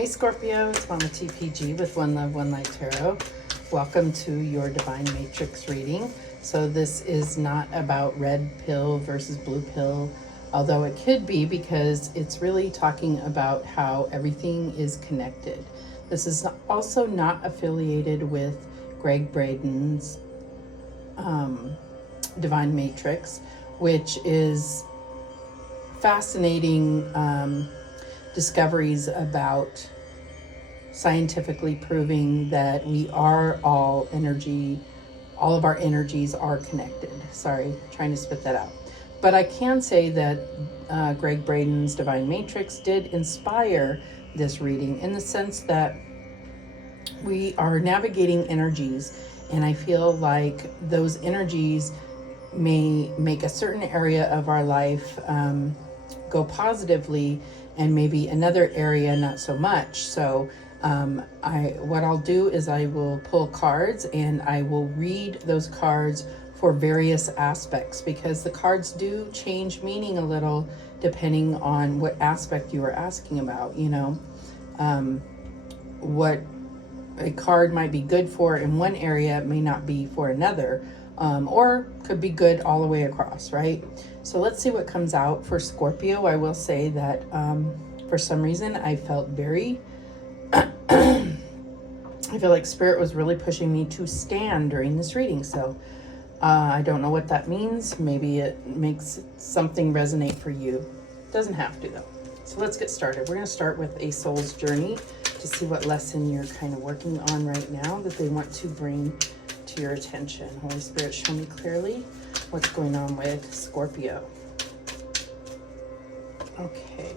Hey Scorpio, it's Mama TPG with One Love, One Light Tarot. Welcome to your Divine Matrix reading. So this is not about red pill versus blue pill, although it could be because it's really talking about how everything is connected. This is also not affiliated with Greg Braden's Divine Matrix, which is fascinating discoveries about scientifically proving that we are all energy, all of our energies are connected. Sorry, trying to spit that out. But I can say that Greg Braden's Divine Matrix did inspire this reading in the sense that we are navigating energies, and I feel like those energies may make a certain area of our life go positively, and maybe another area not so much. So what I'll do is I will pull cards and I will read those cards for various aspects, because the cards do change meaning a little depending on what aspect you are asking about. You know, what a card might be good for in one area may not be for another, or could be good all the way across, right? So let's see what comes out for Scorpio. I will say that for some reason I felt very I feel like Spirit was really pushing me to stand during this reading. So I don't know what that means. Maybe it makes something resonate for you. Doesn't have to though. So let's get started. We're going to start with a soul's journey to see what lesson you're kind of working on right now that they want to bring to your attention. Holy Spirit, show me clearly what's going on with Scorpio. Okay,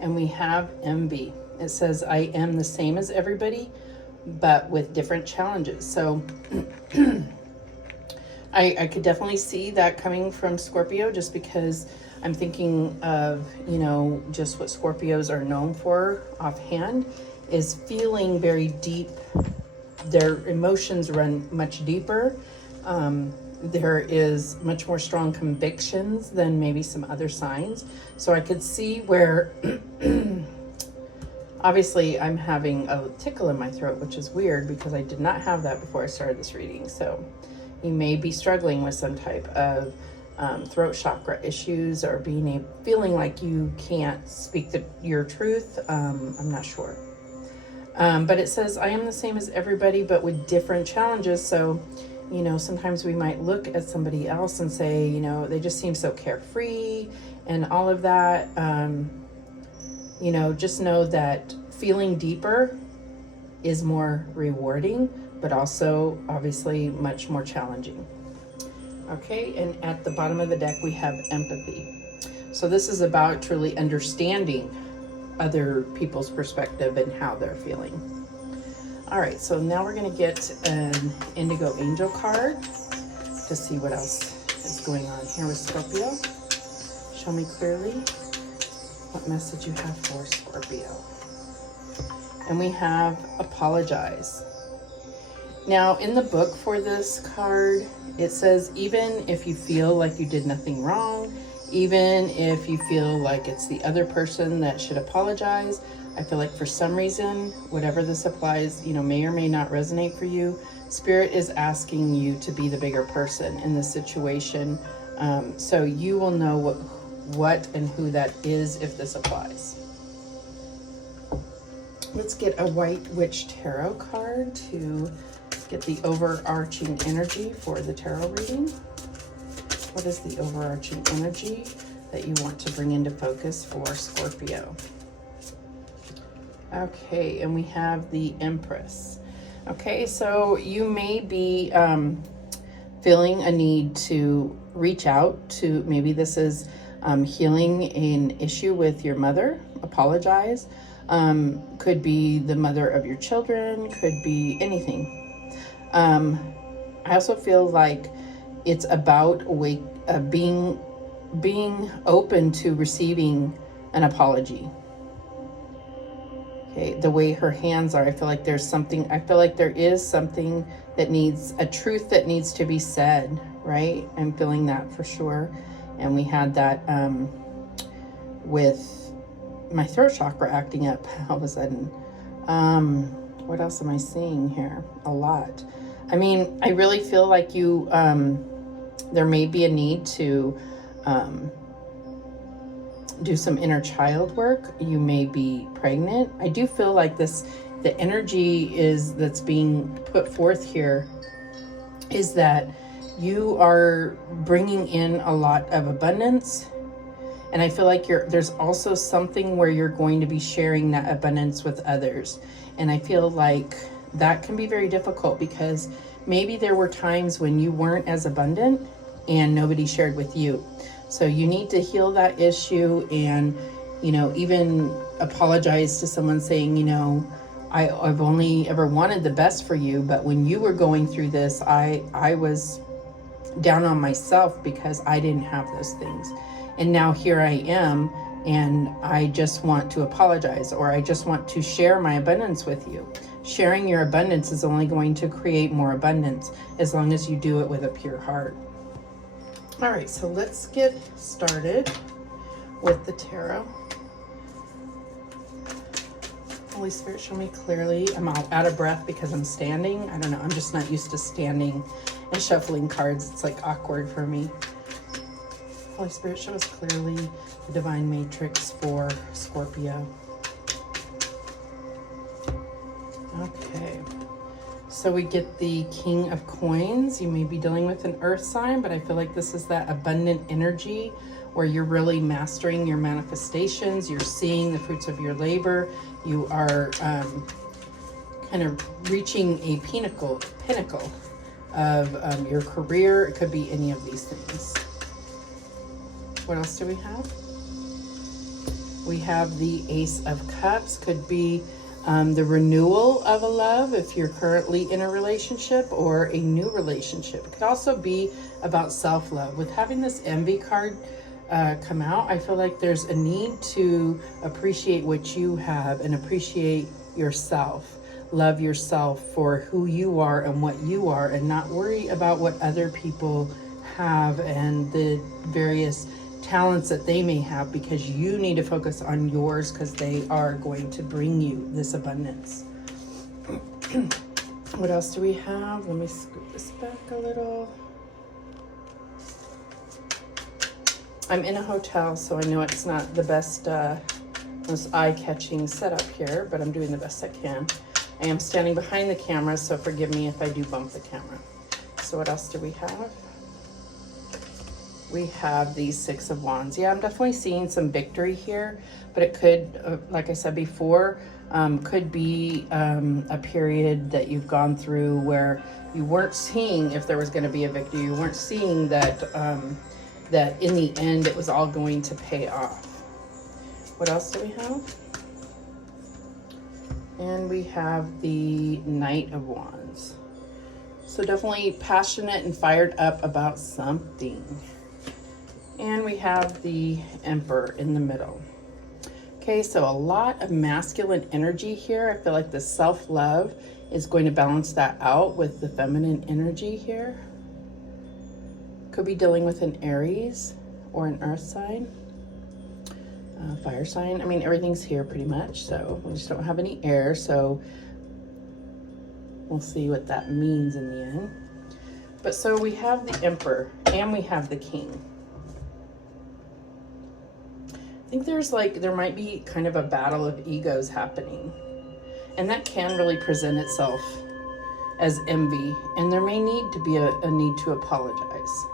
and we have MB. It says, I am the same as everybody, but with different challenges. So I could definitely see that coming from Scorpio, just because I'm thinking of, you know, just what Scorpios are known for offhand is feeling very deep. Their emotions run much deeper. There is much more strong convictions than maybe some other signs. So I could see where obviously I'm having a tickle in my throat, which is weird because I did not have that before I started this reading. So you may be struggling with some type of throat chakra issues, or feeling like you can't speak your truth. I'm not sure. But it says, I am the same as everybody, but with different challenges. So, you know, sometimes we might look at somebody else and say, you know, they just seem so carefree and all of that. You know, just know that feeling deeper is more rewarding, but also obviously much more challenging. Okay, and at the bottom of the deck, we have empathy. So this is about truly understanding other people's perspective and how they're feeling. All right, so now we're going to get an Indigo Angel card to see what else is going on here with Scorpio. Show me clearly what message you have for Scorpio. And we have apologize. Now in the book for this card, it says, even if you feel like you did nothing wrong, even if you feel like it's the other person that should apologize, I feel like for some reason, whatever this applies, you know, may or may not resonate for you. Spirit is asking you to be the bigger person in this situation. So you will know what and who that is if this applies. Let's get a White Witch Tarot card to get the overarching energy for the tarot reading. What is the overarching energy that you want to bring into focus for Scorpio? Okay, and we have the Empress. Okay, so you may be feeling a need to reach out to, maybe this is healing an issue with your mother, apologize. Could be the mother of your children, could be anything. I also feel like it's about being open to receiving an apology. Okay, the way her hands are, I feel like there is something that needs, a truth that needs to be said, right? I'm feeling that for sure. And we had that with my throat chakra acting up all of a sudden. What else am I seeing here? A lot. I mean, I really feel like you, there may be a need to do some inner child work. You may be pregnant. I do feel like the energy that's being put forth here is that you are bringing in a lot of abundance. And I feel like there's also something where you're going to be sharing that abundance with others. And I feel like that can be very difficult because maybe there were times when you weren't as abundant and nobody shared with you. So you need to heal that issue and, even apologize to someone saying, I've only ever wanted the best for you, but when you were going through this, I was down on myself because I didn't have those things. And now here I am, and I just want to apologize, or I just want to share my abundance with you. Sharing your abundance is only going to create more abundance as long as you do it with a pure heart. All right, so let's get started with the tarot. Holy Spirit, show me clearly. I'm out of breath because I'm standing. I don't know, I'm just not used to standing and shuffling cards. It's like awkward for me. Holy Spirit, show us clearly the divine matrix for Scorpio. Okay, so we get the King of Coins. You may be dealing with an earth sign, but I feel like this is that abundant energy where you're really mastering your manifestations. You're seeing the fruits of your labor. You are kind of reaching a pinnacle of your career. It could be any of these things. What else do we have? We have the Ace of Cups. Could be the renewal of a love if you're currently in a relationship, or a new relationship. It could also be about self-love. With having this Envy card come out, I feel like there's a need to appreciate what you have and appreciate yourself. Love yourself for who you are and what you are, and not worry about what other people have and the various talents that they may have, because you need to focus on yours, because they are going to bring you this abundance. What else do we have? Let me scoot this back a little. I'm in a hotel, so I know it's not the best, most eye-catching setup here, but I'm doing the best I can. I am standing behind the camera, so forgive me if I do bump the camera. So what else do we have? We have the Six of Wands. Yeah, I'm definitely seeing some victory here, but it could, like I said before, could be a period that you've gone through where you weren't seeing if there was going to be a victory. You weren't seeing that that in the end it was all going to pay off. What else do we have? And we have the Knight of Wands. So definitely passionate and fired up about something. And we have the Emperor in the middle. Okay, so a lot of masculine energy here. I feel like the self-love is going to balance that out with the feminine energy here. Could be dealing with an Aries or an earth sign, fire sign. I mean, everything's here pretty much, so we just don't have any air, so we'll see what that means in the end. But so we have the Emperor and we have the King. I think there might be kind of a battle of egos happening, and that can really present itself as envy, and there may need to be a need to apologize.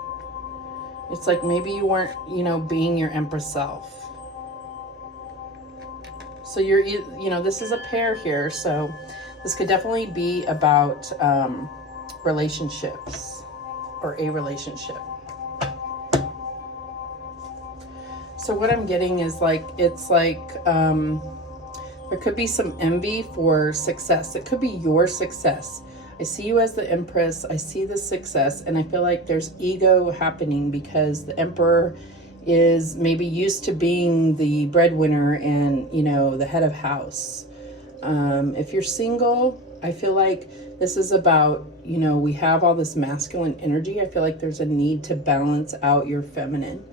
It's like maybe you weren't, being your Empress self. So this is a pair here, so this could definitely be about relationships or a relationship. So what I'm getting is there could be some envy for success. It could be your success. I see you as the Empress. I see the success, and I feel like there's ego happening because the Emperor is maybe used to being the breadwinner and, the head of house. If you're single, I feel like this is about, we have all this masculine energy. I feel like there's a need to balance out your feminine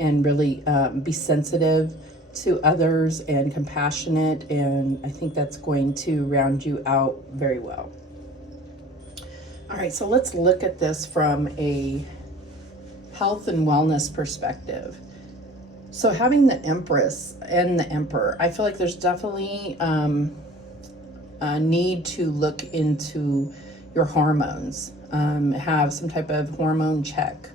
and really be sensitive to others and compassionate, and I think that's going to round you out very well. All right, so let's look at this from a health and wellness perspective. So having the Empress and the Emperor, I feel like there's definitely a need to look into your hormones, have some type of hormone check.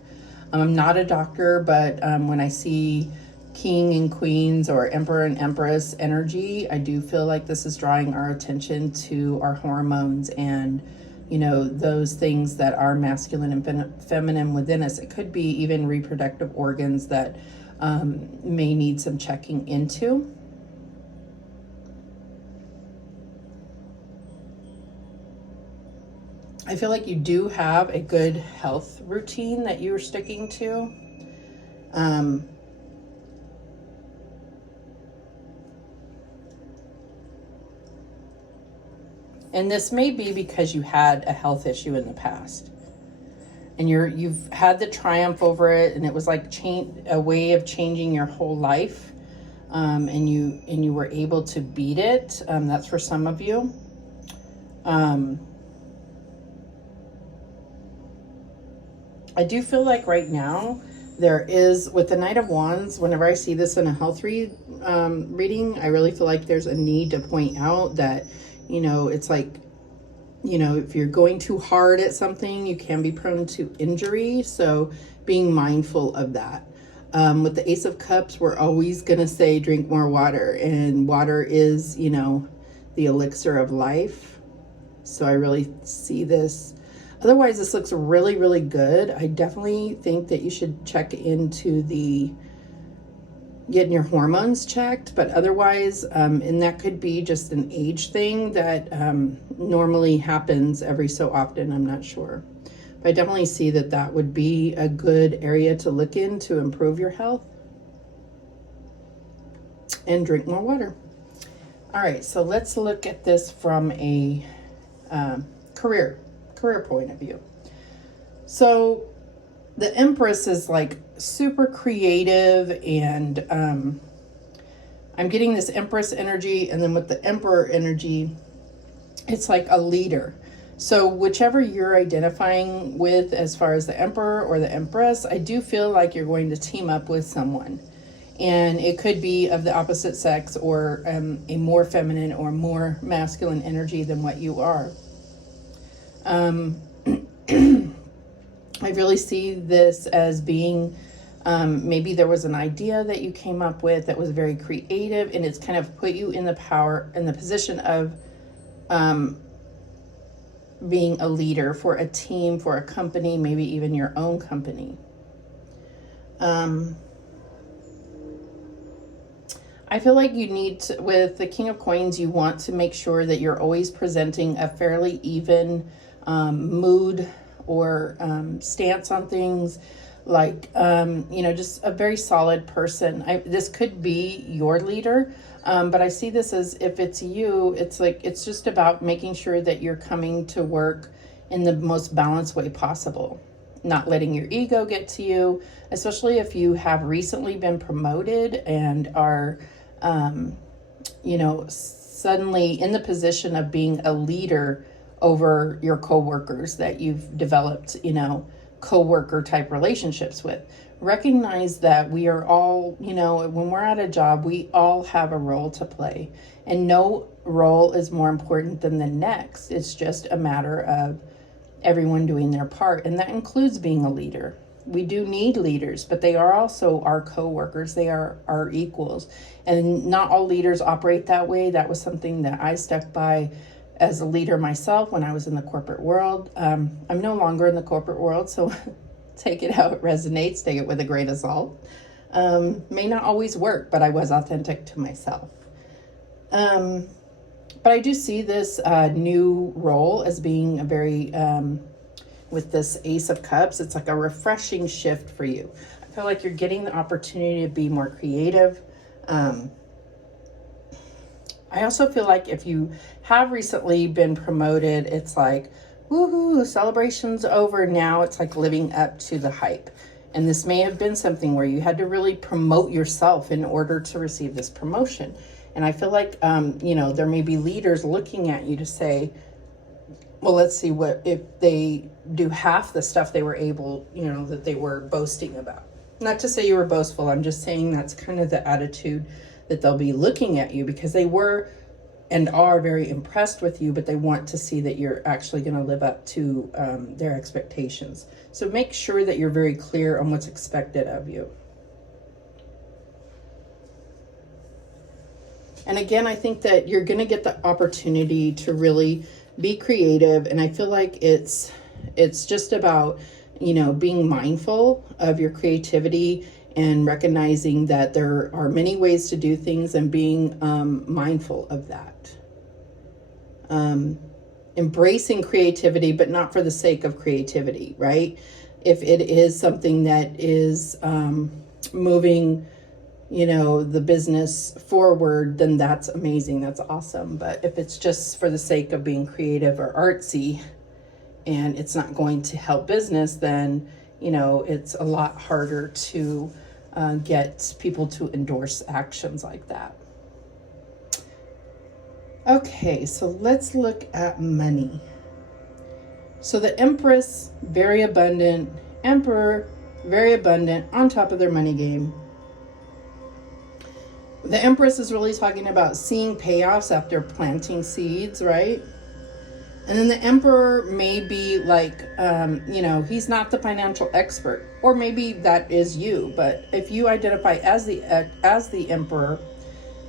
I'm not a doctor, but when I see King and Queens or Emperor and Empress energy, I do feel like this is drawing our attention to our hormones and, you know, those things that are masculine and feminine within us. It could be even reproductive organs that may need some checking into. I feel like you do have a good health routine that you're sticking to. And this may be because you had a health issue in the past, and you've had the triumph over it, and it was like a way of changing your whole life, and you were able to beat it. That's for some of you. I do feel like right now there is, with the Knight of Wands, whenever I see this in a health reading, I really feel like there's a need to point out that, you know, it's like, you know, if you're going too hard at something, you can be prone to injury. So being mindful of that. With the Ace of Cups, we're always going to say drink more water, and water is, you know, the elixir of life. So I really see this. Otherwise, this looks really, really good. I definitely think that you should check into getting your hormones checked, but otherwise, and that could be just an age thing that normally happens every so often. I'm not sure. But I definitely see that that would be a good area to look in to improve your health. And drink more water. All right, so let's look at this from a career point of view. So the Empress is like super creative, and I'm getting this Empress energy, and then with the Emperor energy, it's like a leader. So whichever you're identifying with as far as the Emperor or the Empress, I do feel like you're going to team up with someone, and it could be of the opposite sex or a more feminine or more masculine energy than what you are. I really see this as being, maybe there was an idea that you came up with that was very creative, and it's kind of put you in the position of being a leader for a team, for a company, maybe even your own company. I feel like you need to, with the King of Coins, you want to make sure that you're always presenting a fairly even mood or stance on things, like you know, just a very solid person. This could be your leader, but I see this as, if it's you, it's like, it's just about making sure that you're coming to work in the most balanced way possible, not letting your ego get to you, especially if you have recently been promoted and are you know, suddenly in the position of being a leader over your co-workers that you've developed, you know, co-worker type relationships with. Recognize that we are all, you know, when we're at a job, we all have a role to play, and no role is more important than the next. It's just a matter of everyone doing their part, and that includes being a leader. We do need leaders, but they are also our co-workers. They are our equals, and not all leaders operate that way. That was something that I stuck by as a leader myself when I was in the corporate world. I'm no longer in the corporate world, so take it how it resonates, take it with a grain of salt. May not always work, but I was authentic to myself. But I do see this new role as being a very, with this Ace of Cups, it's like a refreshing shift for you. I feel like you're getting the opportunity to be more creative. I also feel like if you have recently been promoted, it's like, woohoo, celebration's over. Now it's like living up to the hype. And this may have been something where you had to really promote yourself in order to receive this promotion. And I feel like, you know, there may be leaders looking at you to say, well, let's see what if they do half the stuff they were able, you know, that they were boasting about. Not to say you were boastful. I'm just saying that's kind of the attitude that they'll be looking at you, because they were and are very impressed with you, but they want to see that you're actually going to live up to their expectations. So make sure that you're very clear on what's expected of you. And again, I think that you're going to get the opportunity to really be creative. And I feel like it's just about, you know, being mindful of your creativity and recognizing that there are many ways to do things, and being mindful of that. Embracing creativity, but not for the sake of creativity, right? If it is something that is moving, you know, the business forward, then that's amazing. That's awesome. But if it's just for the sake of being creative or artsy and it's not going to help business, then, you know, it's a lot harder to get people to endorse actions like that. Okay, so let's look at money. So the Empress, very abundant. Emperor, very abundant, on top of their money game. The Empress is really talking about seeing payoffs after planting seeds, right? And then the Emperor may be like, you know, he's not the financial expert, or maybe that is you. But if you identify as the Emperor,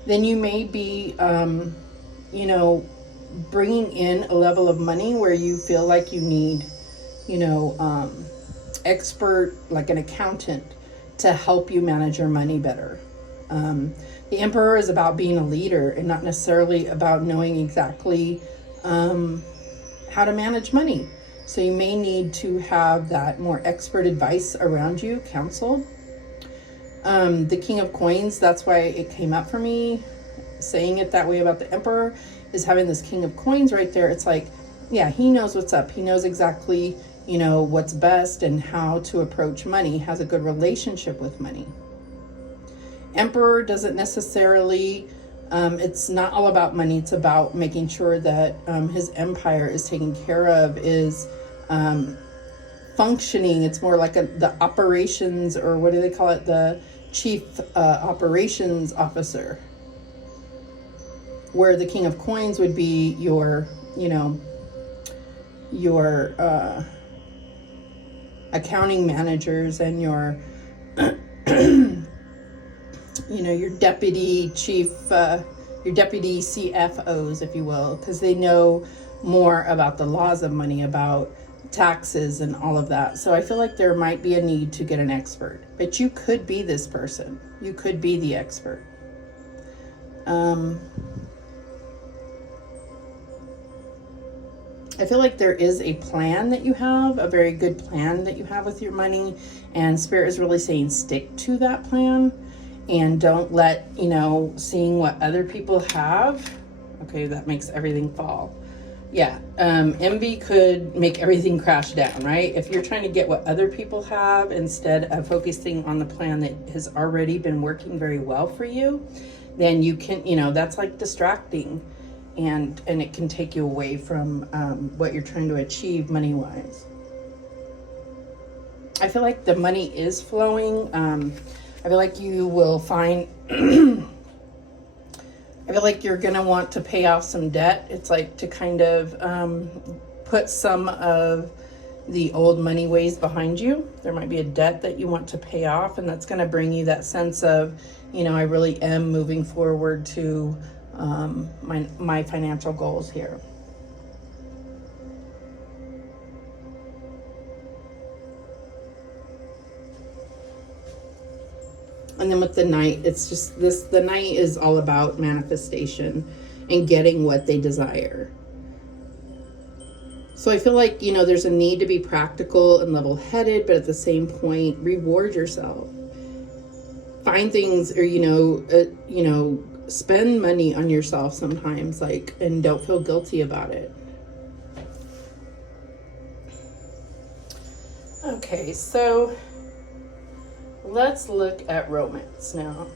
then you may be, you know, bringing in a level of money where you feel like you need, you know, expert, like an accountant, to help you manage your money better. The Emperor is about being a leader and not necessarily about knowing exactly how to manage money. So you may need to have that more expert advice around you, counsel. The King of Coins, that's why it came up for me, saying it that way about the Emperor, is having this King of Coins right there. It's like, yeah, he knows what's up. He knows exactly, you know, what's best and how to approach money, has a good relationship with money. Emperor doesn't necessarily, it's not all about money. It's about making sure that his empire is taken care of, is functioning. It's more like the operations, or what do they call it? The chief operations officer. Where the King of Coins would be your, you know, your accounting managers and your, you know, your deputy chief, your deputy CFOs, if you will, because they know more about the laws of money, about taxes and all of that. So I feel like there might be a need to get an expert, but you could be this person. You could be the expert. I feel like there is a plan that you have, a very good plan that you have with your money, and Spirit is really saying stick to that plan and don't let, you know, seeing what other people have. Okay, that makes everything fall. Yeah, envy could make everything crash down, right? If you're trying to get what other people have instead of focusing on the plan that has already been working very well for you, then you can, you know, that's like distracting. And it can take you away from what you're trying to achieve money-wise. I feel like the money is flowing. I feel like you will find, I feel like you're going to want to pay off some debt. It's like to kind of put some of the old money ways behind you. There might be a debt that you want to pay off, and that's going to bring you that sense of, you know, I really am moving forward to my financial goals here. And then with the Knight, it's just this, the Knight is all about manifestation and getting what they desire. So I feel like, you know, there's a need to be practical and level-headed, but at the same point, reward yourself. Find things, or, you know, spend money on yourself sometimes, like, and don't feel guilty about it. Okay, so Let's look at romance now.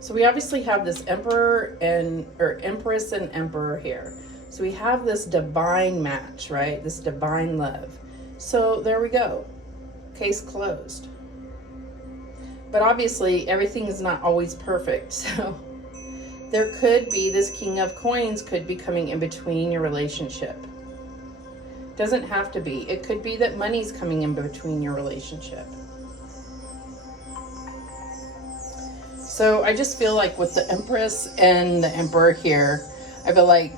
So we obviously have this emperor or empress and emperor here. So we have this divine match, right? This divine love. So there we go. Case closed. But obviously everything is not always perfect. So there could be, this King of Coins could be coming in between your relationship. Doesn't have to be. It could be that money's coming in between your relationship. So I just feel like with the Empress and the Emperor here, I feel like,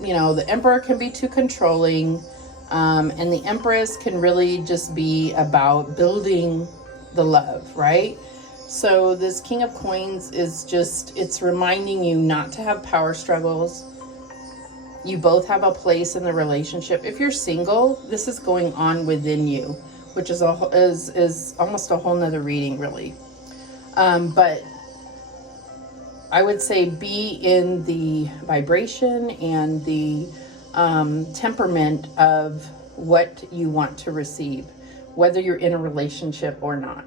you know, the Emperor can be too controlling, and the Empress can really just be about building the love, right? So this King of Coins is just, it's reminding you not to have power struggles. You both have a place in the relationship. If you're single, this is going on within you, which is almost a whole nother reading, really. But I would say be in the vibration and the temperament of what you want to receive, whether you're in a relationship or not.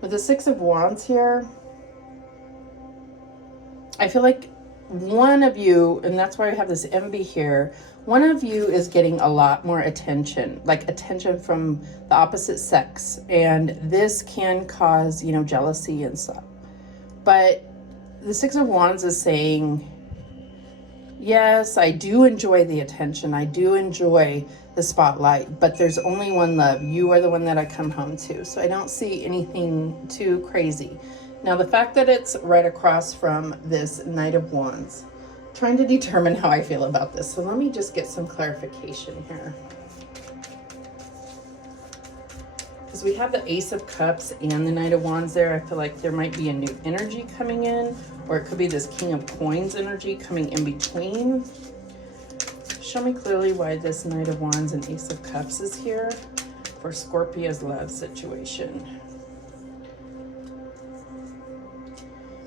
With the Six of Wands here, I feel like one of you, and that's why I have this envy here, one of you is getting a lot more attention, like attention from the opposite sex. And this can cause, you know, jealousy and stuff. But the Six of Wands is saying, yes, I do enjoy the attention. I do enjoy the spotlight, but there's only one love. You are the one that I come home to. So I don't see anything too crazy. Now, the fact that it's right across from this Knight of Wands, trying to determine how I feel about this. So let me just get some clarification here. Because we have the Ace of Cups and the Knight of Wands there. I feel like there might be a new energy coming in, or it could be this King of Coins energy coming in between. Show me clearly why this Knight of Wands and Ace of Cups is here for Scorpio's love situation.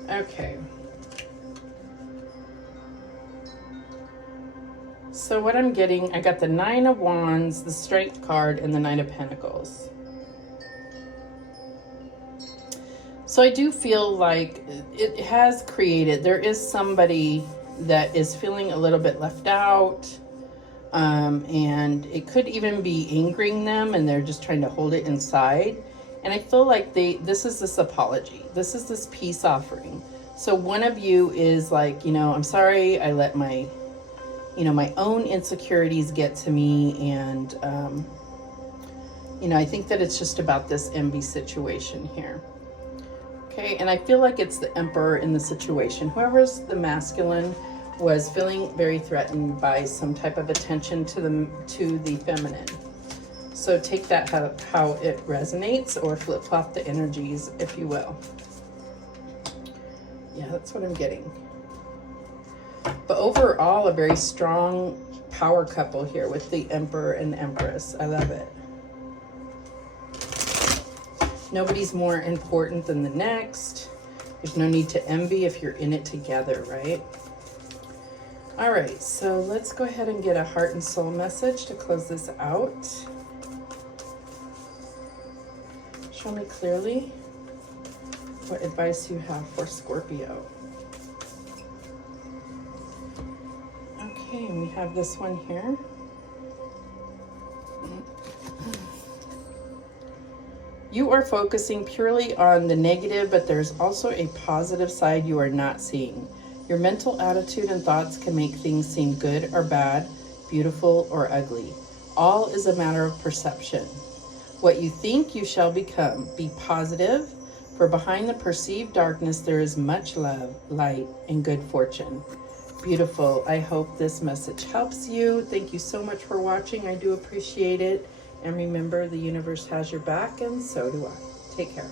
Okay. So what I'm getting, I got the Nine of Wands, the Strength card, and the Knight of Pentacles. So I do feel like it has created, there is somebody that is feeling a little bit left out, and it could even be angering them, and they're just trying to hold it inside. And I feel like this is this apology. This is this peace offering. So one of you is like, you know, I'm sorry, I let my, you know, my own insecurities get to me. And, you know, I think that it's just about this envy situation here. Okay, and I feel like it's the Emperor in the situation. Whoever's the masculine was feeling very threatened by some type of attention to the feminine. So take that how it resonates, or flip-flop the energies, if you will. Yeah, that's what I'm getting. But overall, a very strong power couple here with the Emperor and Empress. I love it. Nobody's more important than the next. There's no need to envy if you're in it together, right? All right, so let's go ahead and get a heart and soul message to close this out. Show me clearly what advice you have for Scorpio. Okay, and we have this one here. You are focusing purely on the negative, but there's also a positive side you are not seeing. Your mental attitude and thoughts can make things seem good or bad, beautiful or ugly. All is a matter of perception. What you think, you shall become. Be positive, for behind the perceived darkness there is much love, light, and good fortune. Beautiful. I hope this message helps you. Thank you so much for watching. I do appreciate it. And remember, the universe has your back, and so do I. Take care.